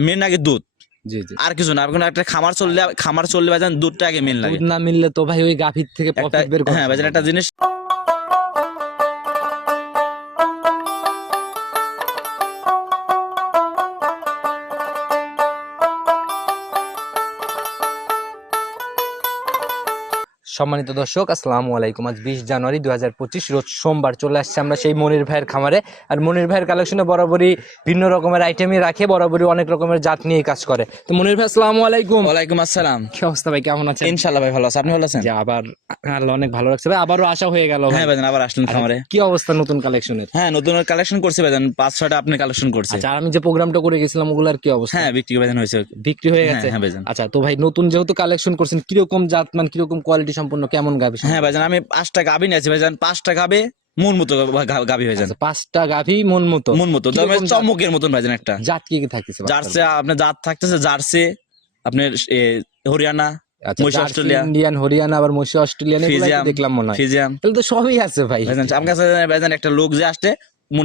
Main আগে দুধ? আর কিছু না এখন একটা খামার চললে খামার চললে ভাইজান দুধটা আগে মেন লাগে। দুধ না মিললে তো ভাই ওই গাফির থেকে প্রফিট বের হ্যাঁ ভাইজান একটা জিনিস সম্মানিত দর্শক আসসালামু আলাইকুম। আজ বিশ জানুয়ারি দু হাজার পঁচিশ রোজ সোমবার চলে আসছে আমরা সেই মনির ভাইয়ের খামারে। আর মনির ভাইয়ের কালেকশনে বরাবরই ভিন্ন রকমের আইটেমই রাখে বরাবরই অনেক রকমের জাত নিয়ে কাজ করে। তো মনির ভাই আসসালামু আলাইকুম। ওয়ালাইকুম আসসালাম। কি অবস্থা ভাই কেমন আছেন? ইনশাল্লাহ ভাই ভালো আছে। আপনি ভালো আছেন? যে আবার আল্লাহ অনেক ভালো লাগছে ভাই আবারও আশা হয়ে গেল হ্যাঁ ভাইজান আবার আসলেন খামারে। কি অবস্থা নতুন কালেকশনের? হ্যাঁ নতুন কালেকশন করছে ভাইজান পাঁচ ছয়টা আপনি কালেকশন করছে। আচ্ছা আর আমি যে প্রোগ্রামটা করে গেছিলাম ওগুলার কি অবস্থা? হ্যাঁ বিক্রি ভাইজান হয়েছে। বিক্রি হয়ে হ্যাঁ গেছে? হ্যাঁ ভাইজান আচ্ছা তো ভাই নতুন যেহেতু কালেকশন করছেন কীরকম জাত মান কীরকম কোয়ালিটি সম্পন্ন কেমন গাভি হ্যাঁ ভাইজান আমি পাঁচটা গাভি নিয়েছি ভাইজান। পাঁচটা গাবে মন মতো গাভি ভাইজান। আচ্ছা, পাঁচটা গাভি মন মতো। মন মতো। চমকের মতন ভাইজান একটা। জাত কি কি থাকতেছে জার্সি আপনার জাত থাকতেছে জার্সি আপনার হরিয়ানা আচ্ছা মহিষ ইন্ডিয়ান হরিয়ানা আবার মহিষ অস্ট্রেলিয়ান এগুলাই দেখলাম মনে হয়। তাহলে তো সবই আছে ভাই। ভাইজান আমার কাছে ভাইজান একটা লোক যে আসছে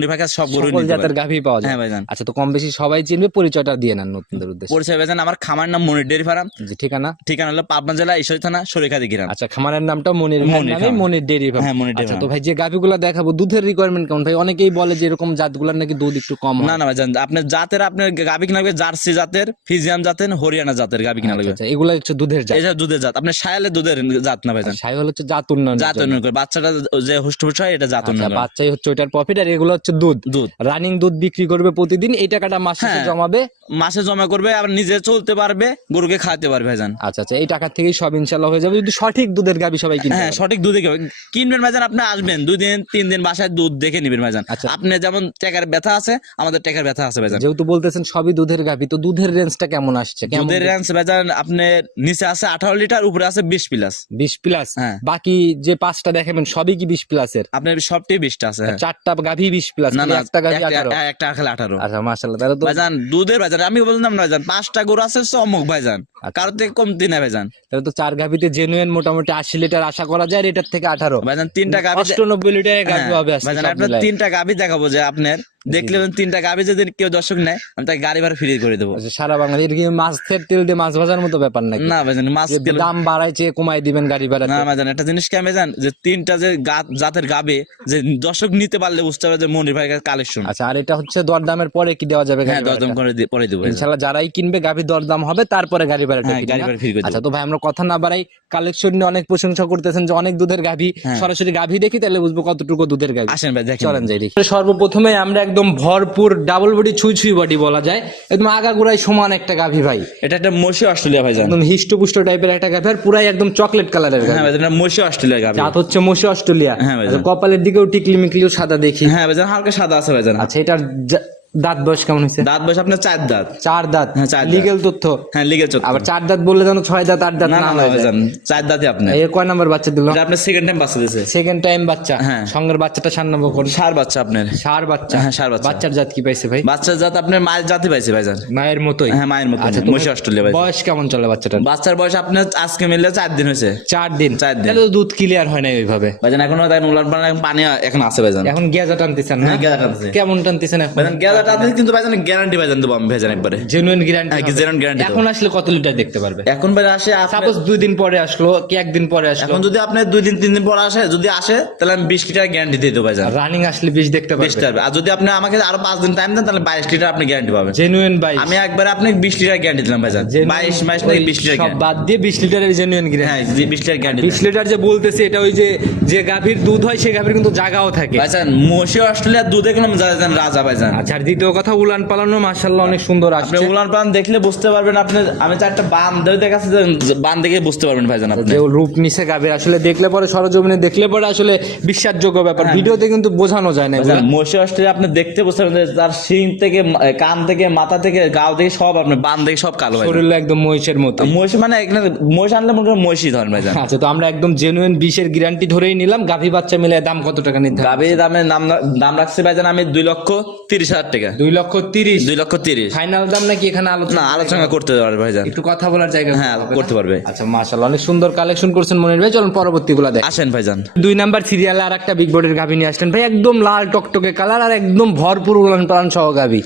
ভাই কাছে সব গরু সকল জাতের পারে। পাওয়া যায়। হ্যাঁ ভাইজান। আচ্ছা তো কম বেশি সবাই চিনবে পরিচয়টা দিয়ে নেন নতুনদের উদ্দেশ্যে। পরিচয় ভাইজান আমার খামার নাম মনির ডেয়ারি ফার্ম। জি ঠিকানা? ঠিকানা হলো পাবনা জেলা ঈশ্বরী থানা সরিকাদি গ্রাম। আচ্ছা খামারের নামটা মনির ভাই মনির নামে খামার। হ্যাঁ মনির ডেয়ারি আচ্ছা তো ভাই যে গাভিগুলো দেখাবো দুধের রিকোয়ারমেন্ট কেমন? ভাই অনেকেই বলে যে এরকম জাতগুলোর নাকি দুধ একটু কম না না ভাইজান আপনার জাতের আপনার গাভি কিনা জার্সি জাতের ফিজিয়াম জাতের হরিয়ানা জাতের গাভি কিনা আচ্ছা, লাগবে। আচ্ছা এগুলো হচ্ছে দুধের জাত। দুধের জাত। আপনার সায়ালের দুধের জাত না ভাইজান। সাই হল হচ্ছে জাত উন্নয়ন জাত উন্নয়ন করে। বাচ্চাটা যে হুষ্ট হয় এটা জাত উন্নয়ন বাচ্চাই হচ্ছে ওইটার প্রফিট আর এগুলো হচ্ছে দুধ। দুধ। রানিং দুধ বিক্রি করবে প্রতিদিন এই টাকাটা মাস হ্যাঁ। জমাবে। মাসে জমা করবে আবার নিজে চলতে পারবে গরুকে খাওয়াতে পারবে ভাইজান। আচ্ছা আচ্ছা এই টাকা থেকেই সব ইনশাল্লাহ হয়ে যাবে। যদি সঠিক দুধের গাবি সবাই কিনতে হ্যাঁ সঠিক দুধে কিনবেন ভাইজান আপনি আসবেন দুই দিন তিন দিন বাসায় দুধ দেখে নিবেন ভাইজান। আচ্ছা। আপনি যেমন টাকার ব্যথা আছে আমাদের টাকার ব্যথা আছে ভাইজান। যেহেতু বলতেছেন সবই দুধের গাবি তো দুধের রেঞ্জটা কেমন আসছে? দুধের রেঞ্জ ভাইজান আপনার নিচে আছে আঠারো লিটার উপরে আছে বিশ প্লাস বিশ প্লাস হ্যাঁ। বাকি যে পাঁচটা দেখাবেন সবই কি বিশ প্লাসের আপনার সবটি বিশটা আছে হ্যাঁ। চারটা গাভি বিশ প্লাস না না একটা গাভি একটা- আঠারো? হ্যাঁ, একটা খালি আঠারো। আচ্ছা মাসাল্লাহ তাহলে তো ভাইজান দুধের বাজার আমি বললাম না ভাইজান পাঁচটা গরু আছে চমক ভাইজান। কারও কারোর থেকে কমতি না ভাইজান। তাহলে তো চার গাভিতে জেনুইন মোটামুটি আশি লিটার আশা করা যায় এটার থেকে আঠারো। ভাইজান তিনটা গাভি অষ্টানব্বই লিটার গাভি হবে ভাইজান আপনার তিনটা গাভি দেখাবো যে আপনার। দেখলে তিনটা গাভি যদি কেউ দর্শক নেয় আমি তাকে গাড়ি ভাড়া ফ্রি করে দেবো। আচ্ছা, সারা বাংলা এর কি মাছের তেল দিয়ে মাছ ভাজার মতো ব্যাপার নাকি? না ভাইজান মাছ দাম বাড়াইছে কমাই দিবেন গাড়ি ভাড়া না ভাইজান একটা জিনিস কি আমি জান যে তিনটা যে জাতের গাবে যে দর্শক নিতে পারলে বুঝতে পারবে যে মনির ভাই কালেকশন আচ্ছা আর এটা হচ্ছে দরদামের পরে কি দেওয়া যাবে হ্যাঁ দরদম করে পরে দেবো। ভাইজান। ইনশাল্লাহ যারাই কিনবে গাভি দরদাম হবে তারপরে গাড়ি ভাড়াটা হ্যাঁ গাড়ি ভাড়া ফ্রি করে আচ্ছা তো ভাই আমরা কথা না বাড়াই কালেকশন নিয়ে অনেক প্রশংসা করতেছেন যে অনেক দুধের গাভি হ্যাঁ। সরাসরি গাভি দেখি তাহলে বুঝব কতটুকু দুধের গাভি আসেন ভাই দেখেন। চলেন যাই দেখি। সর্বপ্রথমে আমরা একদম ভরপুর ডাবল বডি ছুঁই ছুঁই বডি বলা যায়। একদম আগাগোড়ায় সমান একটা গাভি ভাই। এটা একটা মশি অস্ট্রেলিয়া ভাই একদম হিষ্টপুষ্ট টাইপের একটা গাভি আর পুরাই একদম চকলেট কালারের গাভি। হ্যাঁ এটা মসি অস্ট্রেলিয়া গাভি। জাত হচ্ছে মশি অস্ট্রেলিয়া। হ্যাঁ ভাই, কপালের দিকেও টিকলি মিকলিও সাদা দেখি। হ্যাঁ যেন হালকা সাদা আছে ভাই আচ্ছা এটার দাঁত বয়স কেমন হয়েছে? দাঁত বয়স আপনার চার দাঁত। চার দাঁত? হ্যাঁ, চার লিগেল তথ্য? হ্যাঁ লিগে চোদ্দ আবার চার দাঁত বললে যেন ছয় দাঁত আট দাঁত না না হয়ে চার দাঁতই আপনার। এ কয় নাম্বার বাচ্চা দিল? এটা আপনার সেকেন্ড টাইম বাচ্চা দিয়েছে সেকেন্ড টাইম বাচ্চা। হ্যাঁ। সঙ্গের বাচ্চাটা সার নম্বর কোন? সার বাচ্চা আপনার। সার বাচ্চা। হ্যাঁ, ষাঁড় বাচ্চা। বাচ্চার জাত কি পাইছে ভাই? বাচ্চার জাত আপনার মায়ের জাতি পাইছে ভাইজান। মায়ের মতোই? হ্যাঁ মায়ের মতো আচ্ছা, মসি অস্ট্রেলিয়া ভাই বয়স কেমন চলে বাচ্চাটার? বাচ্চার বয়স আপনার আজকে মিললে চার দিন হয়েছে। চার দিন। চার দিন। তাহলে দুধ ক্লিয়ার হয় নাই ওইভাবে। ভাইজান এখনও তাই পানি এখন আছে ভাইজান। এখন গেজা টানতেছেন না হ্যাঁ, টানতেছে। কেমন টানতেছেন এখন? আপনি কিন্তু ভাইজান গ্যারান্টি ভাইজান দেবো আমি ভাইজান একবারে। জেনুইন গ্যারান্টি genuine guarantee এখন আসলে কত লিটার দেখতে পারবে? এখন ভাই আসে সাপোজ দুই দিন পরে আসলো কি একদিন পরে আসলো? এখন যদি আপনি দুই দিন তিন দিন পর আসে যদি আসে তাহলে আমি বিশ লিটার গ্যারান্টি দিয়ে দেবো ভাইজান। রানিং আসলে বিশ দেখতে পারবে। লিটার আর যদি আপনি আমাকে আরও পাঁচ দিন টাইম দেন তাহলে বাইশ লিটার আপনি গ্যারান্টি পাবেন। জেনুইন বাইশ। আমি একবার আপনি বিশ লিটার গ্যারান্টি দিলাম ভাইজান। Genuine বাইশ নাকি বিশ লিটার সব বাদ দিয়ে বিশ লিটারের জেনুইন গ্যারান্টি হ্যাঁ বিশ লিটার গ্যারান্টি বিশ লিটার যে বলতেছে এটা ওই যে যে গাভীর দুধ হয় সেই গাভীর কিন্তু জায়গাও থাকে। ভাইজান মসি অস্ট্রেলিয়ার দুধে কোনো রাজা ভাইজান। আচ্ছা দ্বিতীয় কথা উলান পালানো মাশাল্লাহ অনেক সুন্দর আসছে। উলান পান দেখলে বুঝতে পারবেন আপনি আমি চারটা বান দেখাচ্ছি যে বান দেখে বুঝতে পারবেন ভাইজান আপনি। রূপ নিচে গাভীর আসলে দেখলে পরে সরজমিনে দেখলে পরে আসলে বিশ্বাসযোগ্য ব্যাপার। ভিডিওতে কিন্তু বোঝানো যায় না। মসি অস্ট্রেলিয়া আপনি দেখতে বুঝতে পারবেন তার শিং থেকে কান থেকে মাথা থেকে গাও থেকে সব আপনি বান থেকে সব কালো শরীর একদম মহিষের মতো। মহিষ মানে এখানে মহিষ আনলে মনে করেন মহিষই ধরেন ভাইজান। আচ্ছা তো আমরা একদম জেনুইন বিশের গ্যারান্টি ধরেই নিলাম গাভী বাচ্চা মিলে দাম কত টাকা নির্ধারণ গাভীর দামের নাম দাম রাখছে ভাইজান আমি দুই লক্ষ তিরিশ হাজার টাকা দুই লক্ষ তিরিশ। দুই লক্ষ তিরিশ। ফাইনাল দাম নাকি এখানে আলোচনা আলোচনা করতে পারবে ভাইজান। একটু কথা বলার জায়গা হ্যাঁ করতে পারবে। আচ্ছা মাশাল্লাহ অনেক সুন্দর কালেকশন করছেন মনির ভাই। চলুন পরবর্তী গুলা দেখ। আসেন ভাইজান। দুই নাম্বার সিরিয়ালে আর একটা বিগ বোর্ডের গাভী নিয়ে আসলেন। ভাই একদম লাল টকটকে কালার আর একদম ভরপুর উলান পালান সহ গাভী।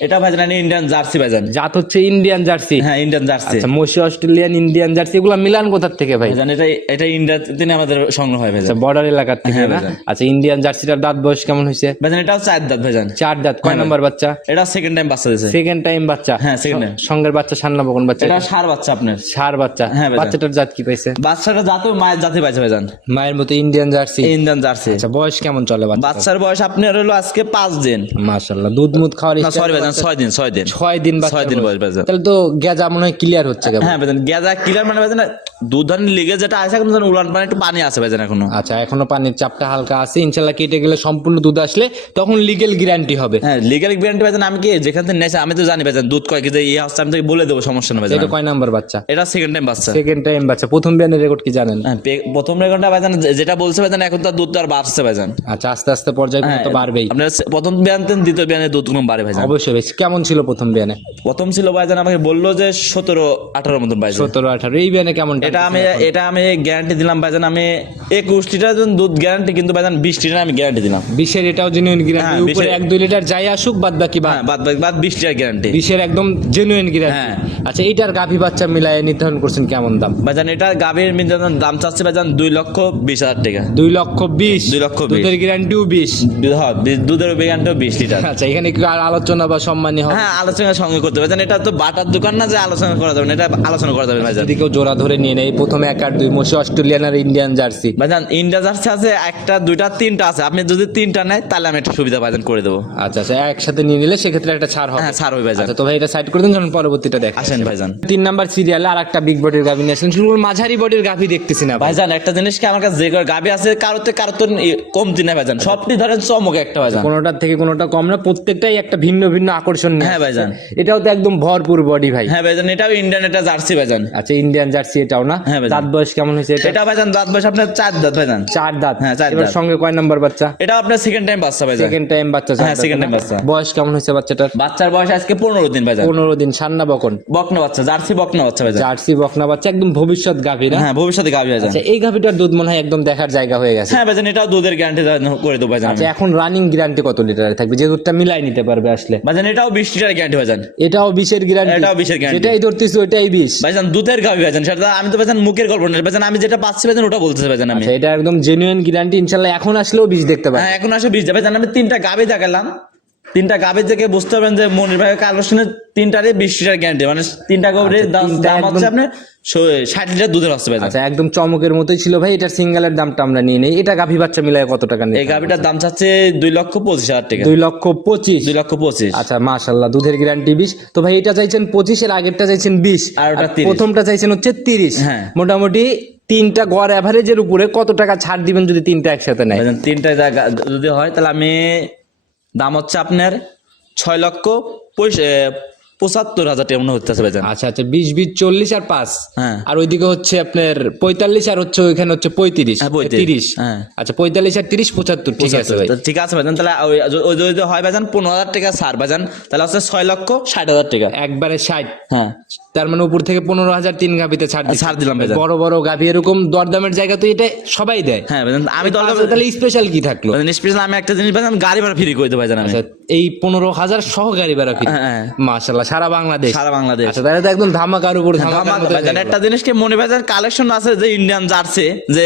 এটা ভাইজান ইন্ডিয়ান জার্সি ভাইজান জাত হচ্ছে ইন্ডিয়ান জার্সি হ্যাঁ ইন্ডিয়ান জার্সি আচ্ছা মসি অস্ট্রেলিয়ান ইন্ডিয়ান জার্সি এগুলো মিলান কোথার থেকে ভাই? ভাইজান এটা এটা ইন্ডিয়া তিনি আমাদের সংগ্রহ হয় ভাইজান আচ্ছা বর্ডার এলাকার থেকে না? আচ্ছা ইন্ডিয়ান জার্সিটার দাঁত বয়স কেমন হয়েছে? ভাইজান এটাও চার দাঁত ভাইজান চার দাঁত কয় নাম্বার বাচ্চা? এটা সেকেন্ড টাইম বাচ্চা দিয়েছে সেকেন্ড টাইম বাচ্চা? হ্যাঁ, second time। সঙ্গের বাচ্চা সান্না বকন বাচ্চা এটা সার বাচ্চা আপনার। সার বাচ্চা। হ্যাঁ, ভাইজান। বাচ্চাটার জাত কি পাইছে? বাচ্চাটা জাতে মায়ের জাতি পাইছে ভাইজান মায়ের মতো ইন্ডিয়ান জার্সি ইন্ডিয়ান জার্সি আচ্ছা বয়স কেমন চলে বাচ্চা বাচ্চার বয়স আপনার হলো আজকে পাঁচ দিন। মাশাআল্লাহ দুধ মুধ খাওয়ার সরি ভাইজান ছয় দিন ছয় দিন। ছয় দিন ছয় দিন বয়স। তাহলে তো গেজা মনে হয় ক্লিয়ার হচ্ছে হ্যাঁ ভাইজান গেজা ক্লিয়ার মানে ভাইজান দুধ ধান লিগে যেটা আছে এখন উলান পানি একটু পানি আছে ভাইজান এখনও। আচ্ছা এখনও পানির চাপটা হালকা আছে। ইনশাল্লাহ কেটে গেলে সম্পূর্ণ দুধ আসলে তখন লিগেল গ্যারান্টি হবে। হ্যাঁ লিগাল গ্যারান্টি ভাইজান আমি কি যেখান থেকে নেছে আমি তো জানি ভাইজান দুধ কয় কেজি ইয়ে হচ্ছে আমি তোকে বলে দেবো সমস্যা ভাইজান। এটা কয় নাম্বার বাচ্চা? এটা সেকেন্ড টাইম বাচ্চা। সেকেন্ড টাইম বাচ্চা। প্রথম বিয়ানের রেকর্ড কি জানেন? হ্যাঁ প্রথম রেকর্ডটা ভাইজান যেটা বলছে ভাইজান এখন তার দুধ তো আর বাড়ছে ভাইজান। আচ্ছা আস্তে আস্তে পর্যায়ক্রমে তো বাড়বেই। আপনার প্রথম বিয়ান দেন দ্বিতীয় বিয়ানে দুধগুলো বাড়ে ভাইজান। অবশ্যই বেশ কেমন ছিল প্রথম বিয়ানে? প্রথম ছিল ভাইজান আমাকে বলল যে সতেরো আঠারো মতন পাইছে সতেরো আঠারো এই বিয়ানে কেমন এটা আমি এটা আমি গ্যারান্টি দিলাম ভাইজান আমি একুশ লিটার দুধ গ্যারান্টি কিন্তু ভাইজান বিশ লিটার আমি গ্যারান্টি দিলাম। বিশের এটাও জেনুইন গ্যারান্টি হ্যাঁ, উপরে এক দুই লিটার যাই আসুক বাদ বাকি বাদ। হ্যাঁ বাদ বাদ বাদ বিশ লিটার গ্যারান্টি বিশের একদম জেনুইন গ্যারান্টি হ্যাঁ। আচ্ছা এইটার গাভী বাচ্চা মিলায় নির্ধারণ করছেন কেমন দাম? ভাইজান এটা গাভীর মিনিটের দাম চাচ্ছে ভাইজান দুই লক্ষ বিশ হাজার টাকা। দুই লক্ষ বিশ। দুই লক্ষ। দুধের গ্যারান্টিও বিশ। হ্যাঁ, দুধের গ্যারান্টিও বিশ লিটার। আচ্ছা এখানে কি আর আলোচনা বা সম্মানী হবে। হ্যাঁ আলোচনার সঙ্গে করতে হবে। এটা তো বাটার দোকান না যে আলোচনা করা যাবে না এটা আলোচনা করা যাবে ভাইজান। যদি কেউ জোড়া ধরে নিয়ে নেয় প্রথমে এক আর দুই মসি অস্ট্রেলিয়ান আর ইন্ডিয়ান জার্সি। ভাইজান ইন্ডিয়া জার্সি আছে একটা দুইটা তিনটা আছে। আপনি যদি তিনটা নেয় তাহলে আমি একটা সুবিধা ভাইজান করে দেবো। আচ্ছা আচ্ছা একসাথে নিয়ে নিলে সেক্ষেত্রে একটা ছাড় হবে। হ্যাঁ ছাড় হবে ভাইজান। আচ্ছা তো ভাই এটা সাইড করে দিন যখন পরবর্তীটা দেখ আসেন ভাইজান। তিন নাম্বার সিরিয়ালে আর একটা বিগ বডির গাভি নিয়ে আসলেন শুধু মাঝারি বডির গাভি দেখতেছি না ভাইজান একটা জিনিস কি আমার কাছে যে গাবি আছে কারোতে কারও তো ই- কমতি নাই ভাইজান। সবটি ধরেন চমক একটা ভাইজান। কোনোটার থেকে কোনোটা কম না প্রত্যেকটাই একটা ভিন্ন ভিন্ন আকর্ষণ হ্যাঁ, ভাইজান। এটাও তো একদম ভরপুর বডি ভাই। হ্যাঁ ভাইজান এটাও ইন্ডিয়ান এটা জার্সি ভাইজান। আচ্ছা ইন্ডিয়ান জার্সি এটাও না? হ্যাঁ, দাঁত বয়স কেমন হয়েছে এটা? ভাইজান দাঁত বয়স আপনার চার দাঁত ভাইজান। চার দাঁত। হ্যাঁ, চার দাঁত। সঙ্গে কয় নাম্বার বাচ্চা? এটা আপনার সেকেন্ড টাইম বাচ্চা ভাইজান। সেকেন্ড টাইম বাচ্চা হ্যাঁ, না? time বাচ্চা। বয়স কেমন হয়েছে বাচ্চাটার? বাচ্চার বয়স আজকে পনেরো দিন ভাইজান। পনেরো দিন সান্না বকন। বকনা বাচ্চা জার্সি বকনা বাচ্চা ভাইজান। জার্সি বকনা বাচ্চা একদম ভবিষ্যৎ গাভি না? হ্যাঁ ভবিষ্যতে গাবি ভাইজান। আচ্ছা এই গাভিটার দুধ মনে হয় একদম দেখার জায়গা হয়ে গেছে। হ্যাঁ ভাইজান এটাও দুধের গ্যারান্টি করে দেবো ভাইজান আচ্ছা এখন রানিং গ্যারান্টি কত লিটারে থাকবে? যে দুধটা মিলাই নিতে পারবে আসলে। ভাইজান এটাও বিশ লিটার গ্যারান্টি ভাইজান। এটাও বিশের গ্যারান্টি এটাও 20 এর guarantee। যেটাই ধরতেছি ওইটাই বিশ। ভাইজান দুধের গাবি ভাইজান সেটা আমি তো ভাইজান মুখের গল্প না। ভাইজান আমি যেটা পাচ্ছি ভাইজান ওটা বলতেছি ভাইজান আমি। আচ্ছা এটা একদম জেনুইন গ্যারান্টি ইনশাআল্লাহ এখন আসলেও বীজ দেখতে পাবেন হ্যাঁ এখন আসলে বীজ। যাবে জান আমি তিনটা গাবে দেখালাম। তিনটা গাবির থেকে বুঝতে পারবেন যে মনির ভাই কালেকশনের তিনটারই বিশ লিটার গ্যারান্টি মানে তিনটা গাবির দাম দাম হচ্ছে আপনার ষাট লিটার দুধের হচ্ছে ভাইজান আচ্ছা একদম চমকের মতোই ছিল ভাই এটার সিঙ্গেলের দামটা আমরা নিয়ে নেই। এটা গাভী বাচ্চা মিলায় কত টাকা এই নেই গাবিটার দাম চাচ্ছে দুই লক্ষ পঁচিশ হাজার টাকা। দুই লক্ষ পঁচিশ। দুই লক্ষ পঁচিশ। আচ্ছা মাশাল্লাহ দুধের গ্যারান্টি বিশ। তো ভাই এটা চাইছেন পঁচিশের আগেরটা চাইছেন বিশ। আর ওটা 30 প্রথমটা চাইছেন হচ্ছে তিরিশ। হ্যাঁ। মোটামুটি তিনটা গড় অ্যাভারেজের উপরে কত টাকা ছাড় দিবেন যদি তিনটা একসাথে নেয়? তিনটা যদি হয় তাহলে আমি দাম হচ্ছে আপনার ছয় লক্ষ পঁচাত্তর হাজার টাকা মনে হচ্ছে ভাইজান। আচ্ছা আচ্ছা বিশ বিশ চল্লিশ আর পাঁচ। হ্যাঁ। আর ওইদিকে হচ্ছে আপনার পঁয়তাল্লিশ আর হচ্ছে ওইখানে হচ্ছে পঁয়ত্রিশ। হ্যাঁ, 35 তিরিশ। হ্যাঁ। আচ্ছা পঁয়তাল্লিশ আর তিরিশ পঁচাত্তর ঠিক আছে ভাই। ঠিক আছে ভাইজান তাহলে ওই- ওই যদি হয় ভাইজান পনেরো হাজার টাকা সার ভাইজান তাহলে হচ্ছে ছয় লক্ষ ষাট হাজার টাকা। একবারে ষাট। হ্যাঁ। তার মানে উপর থেকে পনেরো হাজার তিন গাভিতে ছাড় ছাড় দিলাম বড় বড় গাভি এরকম দরদামের জায়গা তো এটা সবাই দেয়। হ্যাঁ আমি আচ্ছা, তাহলে স্পেশাল কি থাকল? স্পেশাল আমি একটা জিনিস ভাইজান গাড়ি ভাড়া ফ্রি করে দেবো আমি। আচ্ছা, এই পনেরো হাজার সহ গাড়ি ভাড়া ফিরে হ্যাঁ, হ্যাঁ। মাশাল্লাহ সারা বাংলাদেশ। সারা বাংলাদেশ। আচ্ছা তাহলে তো একদম ধামাকার উপর ধামাকা। একটা মনি কালেকশন আছে যে ইন্ডিয়ান জার্সি যে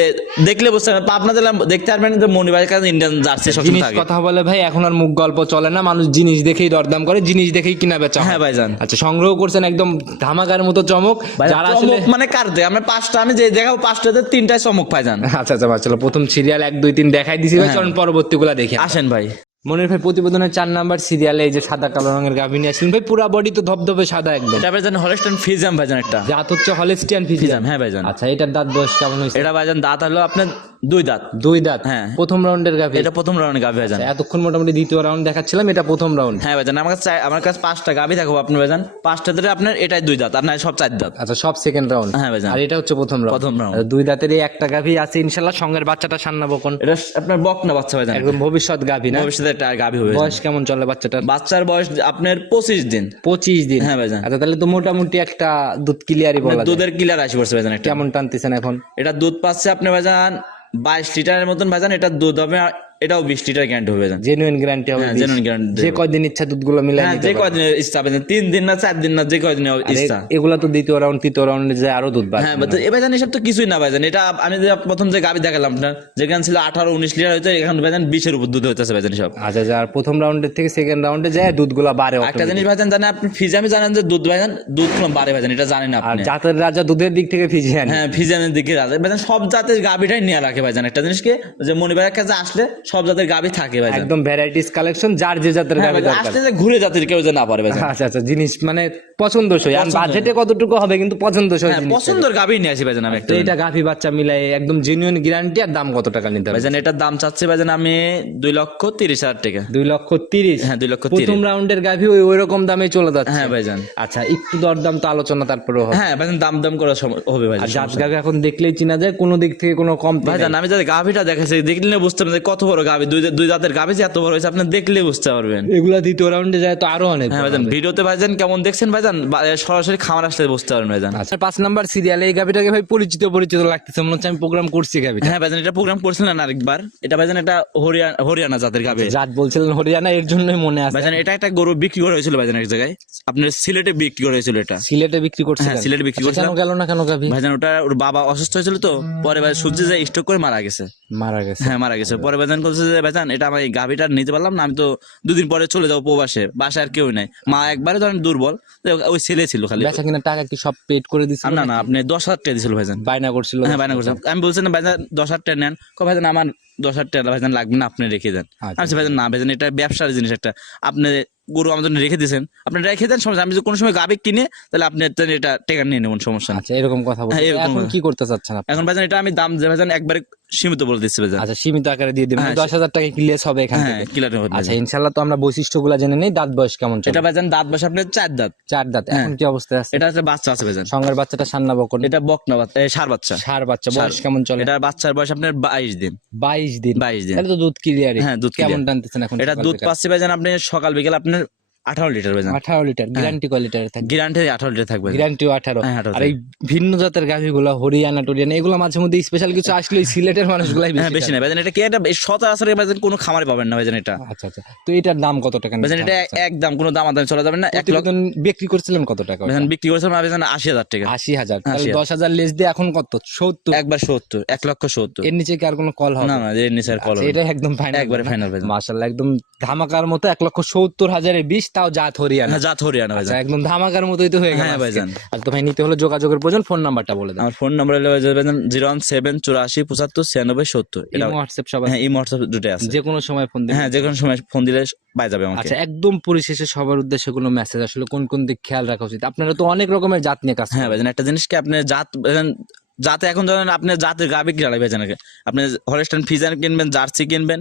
দেখলে বুঝতে পারবেন পাবনা জেলা দেখতে পারবেন যে মনি ভাইয়ের কাছে ইন্ডিয়ান জার্সি সবসময় জিনিস কথা বলে ভাই এখন আর মুখ গল্প চলে না মানুষ জিনিস দেখেই দরদাম করে জিনিস দেখেই কিনা বেচা হয়। হ্যাঁ ভাইজান। আচ্ছা সংগ্রহ করছেন একদম ধামাকার মতো চমক যারা আসলে মানে কার দেয় আমি পাঁচটা আমি যে দেখাবো পাঁচটাতে তিনটায় চমক ভাইজান আচ্ছা আচ্ছা চলো প্রথম সিরিয়াল এক দুই তিন দেখাই দিছি ভাই হ্যাঁ। চলুন পরবর্তী গুলা দেখি আসেন ভাই। মনির ভাই প্রতিবেদনের চার নাম্বার সিরিয়ালে এই যে সাদা কালো রঙের গাভী নিয়ে আসলেন ভাই পুরা বডি তো ধবধবে সাদা একদম। এটা ভাইজান হলস্টেন ফিজাম ভাইজান একটা। জাত হচ্ছে হলেস্টিয়ান ফিজাম হ্যাঁ ভাইজান। আচ্ছা এটার দাঁত বয়স কেমন হয়েছে? এটা ভাইজান দাঁত হলো আপনার দুই দাঁত। দুই দাঁত? হ্যাঁ। প্রথম রাউন্ডের গাভী? এটা প্রথম রাউন্ডে গাভি ভাইজান। এতক্ষণ মোটামুটি দ্বিতীয় রাউন্ড দেখাচ্ছিলাম এটা প্রথম রাউন্ড হ্যাঁ ভাইজান আমার কাছে আমার কাছে পাঁচটা গাভি থাকব আপনি ভাইজান। পাঁচটা ধরে আপনার এটাই দুই দাঁত আর না সব চার দাঁত। আচ্ছা সব সেকেন্ড রাউন্ড হ্যাঁ ভাইজান। আর এটা হচ্ছে প্রথম রাউন্ড প্রথম round। দুই দাঁতেরই একটা গাভী আছে ইনশাল্লাহ সঙ্গের বাচ্চাটা সান্না বকন। এটা আপনার বকনা বাচ্চা ভাইজান? একদম ভবিষ্যৎ গাভী না? ভবিষ্যতে একটা গাভি হবে বয়স কেমন চলে বাচ্চাটার? বাচ্চার বয়স আপনার পঁচিশ দিন। পঁচিশ দিন। হ্যাঁ ভাইজান। আচ্ছা তাহলে তো মোটামুটি একটা দুধ ক্লিয়ারই বলা দুধের কিলার আসি পড়ছে ভাইজান কেমন টানতেছেন এখন? এটা দুধ পাচ্ছে আপনি ভাইজান বাইশ লিটারের মতন ভাইজান এটা দুধ হবে এটাও বিশ লিটার গ্যারান্টি হবে জেনুইন গ্যারান্টি হবে 20 genuine guarantee যে কয়দিন ইচ্ছা দুধগুলো মিলাই হ্যাঁ যে। কদিন ইচ্ছা ভাইজান তিন দিন না চার দিন না যে আর ইচ্ছা। এগুলা তো দ্বিতীয় রাউন্ড তৃতীয় রাউন্ডে যায় আরও দুধ হ্যাঁ but এ ভাইজান এসব তো কিছুই না ভাইজান এটা আমি যে প্রথম যে গাবি দেখালাম আপনার যেখানে ছিল আঠারো উনিশ লিটার হইতো এখন ভাইজান বিশের উপর দুধ হইতেছে ভাইজান সব। আচ্ছা আচ্ছা আর প্রথম রাউন্ডের থেকে সেকেন্ড রাউন্ডে যায় দুধগুলা বাড়ে একটা জিনিস ভাইজান জানেন আপনি ফিজামি জানেন যে দুধ ভাইজান দুধ কম বাড়ে ভাইজান এটা জানেন আপনি। জাতের রাজা দুধের দিক থেকে ফিজিয়ান হ্যাঁ ফিজামের দিকে রাজা। ভাইজান সব জাতের গাবিটাই নিয়ে রাখে ভাইজান একটা জিনিসকে যে মনিবার কাছে আসলে সব জাতের গাবি থাকে ভাই একদম ভ্যারাইটিস কালেকশন যার যে জাতের হ্যাঁ গাভী দরকার। আসলে যে ঘুরে জাতের কেউ যে না পারবে আচ্ছা আচ্ছা জিনিস মানে পছন্দসই আর বাজেটে কতটুকু হবে কিন্তু পছন্দসই হ্যাঁ পছন্দের গাবি নিয়ে আসি ভাইজান আমি একটা। এটা গাভী বাচ্চা মিলাই একদম জেনুইন গ্যারান্টি আর দাম কত টাকা নিতে হবে? ভাইজান এটার দাম চাচ্ছে ভাইজান আমি দুই লক্ষ তিরিশ হাজার টাকা। দুই লক্ষ তিরিশ? হ্যাঁ দুই লক্ষ প্রথম রাউন্ডের গাভী ওই ওই রকম দামে চলে যাচ্ছে। হ্যাঁ ভাইজান। আচ্ছা একটু দরদাম তো আলোচনা তারপরে হবে। হ্যাঁ ভাইজান দাম দাম করা হবে ভাইজান জাত গাভী এখন দেখলেই চিনা যায় কোনো দিক থেকে কোনো কম ভাইজান আমি যদি গাভিটা দেখেছি দেখলে বুঝতে পারবেন কত বড় গাভি। দুই দুই জাতের গাভি যে এত বড় হয়েছে আপনি দেখলে বুঝতে পারবেন। এগুলা দ্বিতীয় রাউন্ডে যায় তো আরও অনেক হ্যাঁ ভাইজান ভিডিওতে ভাইজান কেমন দেখছেন ভাইজান? বা- সরাসরি খামার আসলে বুঝতে পারবেন ভাইজান। আচ্ছা। পাঁচ নাম্বার সিরিয়ালে এই গাভিটাকে ভাই পরিচিত পরিচিত লাগতেছে। মনে হচ্ছে আমি প্রোগ্রাম করছি গাভিটা হ্যাঁ ভাইজান এটা প্রোগ্রাম করছিলেন আরেকবার। এটা ভাইজান এটা হরিয়ানা হরিয়ানা জাতের গাভি জাত বলছিলেন হরিয়ানা এর জন্যই মনে আছে। ভাইজান এটা একটা গরু বিক্রি করা হয়েছিল ভাইজান এক জায়গায়। আপনার সিলেটে বিক্রি করা হয়েছিল এটা। সিলেটে বিক্রি করছে হ্যাঁ, সিলেটে বিক্রি করছে। কেন। গেল না কেন গাভি ভাইজান ওটা ওর বাবা অসুস্থ হয়েছিল তো পরে ভাই সূর্য যায় স্ট্রোক করে মারা গেছে। মারা গেছে। হ্যাঁ মারা গেছে। পরে ভাইজান বলছে যে ভাইজান এটা আমি গাভিটা নিতে পারলাম না আমি তো দুদিন পরে চলে যাব প্রবাসে বাসায় আর কেউ নাই। মা একবারে ধরেন দুর্বল ওই ছেলে ছিল খালি। বেচা কিনা টাকা কি সব পেড করে দিছিল না না আপনি দশ হাজার টাকা দিয়েছিল ভাইজান। বায়না করছিল। হ্যাঁ বায়না করছিল। আমি বলছিলাম ভাইজান দশ হাজার টাকা নেন। কো ভাইজান আমার দশ হাজার টাকা ভাইজান লাগবে না আপনি রেখে দেন। আচ্ছা। বলছি, ভাইজান না ভাইজান এটা ব্যবসার জিনিস একটা। আপনি গরু আমার জন্য রেখে দিয়েছেন আপনি রেখে দেন সমস্যা আমি যদি কোনো সময় গাবি কিনে তাহলে আপনি এটা টাকা নিয়ে নেবেন সমস্যা আচ্ছা এরকম কথা বলছে হ্যাঁ, এখন কি করতে চাচ্ছেন আপনি? এখন ভাইজান এটা আমি দাম যে ভাইজান একবারে সীমিত বলে দিচ্ছি ভাইজান। আচ্ছা সীমিত আকারে দিয়ে দিবেন। হ্যাঁ, দশ হাজার টাকা ক্লিয়ার হবে এখান হ্যাঁ থেকে। কিলার আচ্ছা ইনশাল্লাহ তো আমরা বৈশিষ্ট্যগুলো জেনে নেই। দাঁত বয়স কেমন এটা ভাইজান দাঁত বয়স আপনার চার দাঁত। চার দাঁত। এখন কি অবস্থায় আছে? এটা হচ্ছে বাচ্চা আছে ভাইজান। সঙ্গের বাচ্চাটা সান্না বকন। এটা বকনা বাচ্চা ষাঁড় বাচ্চা। সার বাচ্চা বয়স কেমন চলে? এটা বাচ্চার বয়স আপনার বাইশ দিন। বাইশ দিন। বাইশ দিন। তাহলে তো দুধ ক্লিয়ার হ্যাঁ, দুধ কেমন টানতেছেন এখন এটা দুধ পাচ্ছে ভাইজান আপনি সকাল বিকেল আপনার আঠারো লিটার ভাইজান আঠারো লিটার গ্যারান্টি কয় লিটার থাকে গ্যারান্টি আঠারো লিটার থাকবে। গ্যারান্টিও আঠারো। হ্যাঁ, 18 আর এই ভিন্ন জাতের গাভিগুলো হরিয়ানা টরিয়ানা এগুলো মাঝে মধ্যে স্পেশাল কিছু আসলে সিলেটের মানুষগুলাই হ্যাঁ বেশি না। ভাইজান এটা কি এটা সচরাচর ভাইজান কোনো খামারে পাবেন না ভাইজান এটা। আচ্ছা আচ্ছা। তো এটার দাম কত টাকা ভাইজান এটা একদম কোনো দাম আদাম চলা যাবে না। এক লক্ষ বিক্রি করছিলেন কত টাকা? ভাইজান বিক্রি করেছিলাম ভাইজান আশি হাজার টাকা। আশি হাজার। তাহলে 80,000 দশ হাজার লেস দিয়ে এখন কত? সত্তর? একবার সত্তর এক লক্ষ সত্তর। এর নিচে কি আর কোনো কল হবে? না না এর নিচে আর কল আচ্ছা, এটা একদম ফাইনাল একবারে ফাইনাল ভাইজান একদম ধামাকার মতো এক লক্ষ সত্তর হাজারের বিশ তাও জাত হরিয়ানা। হ্যাঁ জাত হরিয়ানা ভাইজান। আচ্ছা একদম ধামাকার মতোই তো হয়ে গেল হ্যাঁ, ভাইজান। আর তো ভাই নিতে হলে যোগাযোগের প্রয়োজন ফোন নাম্বারটা বলে দেন আমার ফোন নাম্বার হলো ভাইজান জিরো ওয়ান সেভেন চুরাশি পঁচাত্তর ছিয়ানব্বই সত্তর। এটা হোয়াটসঅ্যাপ সবাই। হ্যাঁ এই হোয়াটসঅ্যাপ দুটোই আছে। যে কোনো সময় ফোন দিন হ্যাঁ যে কোনো সময় ফোন দিলে পাই যাবে আমাকে। আচ্ছা একদম পরিশেষে সবার উদ্দেশ্যে কোনো মেসেজ আসলে কোন কোন দিক খেয়াল রাখা উচিত? আপনারা তো অনেক রকমের জাত নিয়ে কাজ হ্যাঁ। ভাইজান একটা জিনিস কি আপনি জাত ভাইজান জাতে এখন ধরেন আপনি জাতের গাবি কিনা ভাইজান আপনি হলস্টাইন ফিজান কিনবেন জার্সি কিনবেন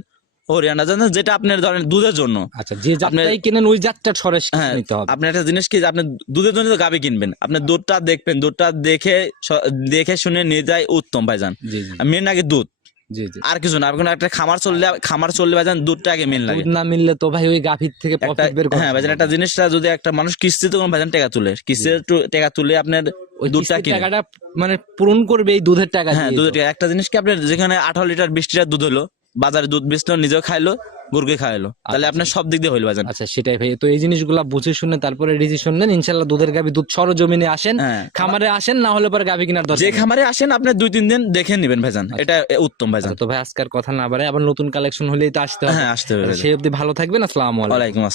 হরিয়ানা জানেন যেটা আপনার ধরেন দুধের জন্য। আচ্ছা যে জাতটাই কেনেন ওই জাতটা সরাস হ্যাঁ নিতে হবে। আপনি একটা জিনিস কি আপনি দুধের জন্য তো গাবি কিনবেন। আপনি দুধটা দেখবেন দুধটা দেখে দেখে শুনে নিয়ে যায় উত্তম ভাইজান। মেন আগে দুধ। আর কিছু না এখন একটা খামার চললে খামার চললে ভাইজান দুধটা আগে মেন লাগে। দুধ না মিললে তো ভাই ওই গাভীর থেকে প্রফিট বের হ্যাঁ ভাইজান একটা জিনিসটা যদি একটা মানুষ কিস্তিতে কোনো ভাইজান টাকা তুলে কিস্তিতে টাকা তুলে আপনার ওই দুধটা কিনে। টাকাটা মানে পূরণ করবে এই দুধের টাকা হ্যাঁ দুধের টাকা। একটা জিনিস কি আপনার যেখানে আঠারো লিটার বিশ লিটার দুধ হলো বাজারে দুধ বেচলো নিজেও খাইলো গরুকে খাইলো তাহলে আপনার সব দিক দিয়ে হইল বাজার। আচ্ছা সেটাই ভাই। তো এই জিনিসগুলো বুঝে শুনে তারপরে ডিসিশন নেন। ইনশাল্লাহ দুধের গাবি দুধ সরজমিনে আসেন হ্যাঁ। খামারে আসেন না হলে পরে গাভী কেনার দরকার যে খামারে আসেন আপনি দুই তিন দিন দেখে নেবেন ভাইজান। এটা উত্তম ভাইজান। আচ্ছা, তো ভাই আজকের কথা না বাড়ে আবার নতুন কালেকশন হলেই তো আসতে হবে। হ্যাঁ আসতে হবে। সেই অবধি ভালো থাকবেন। আসসালামু আলাইকুম। আসসালাম।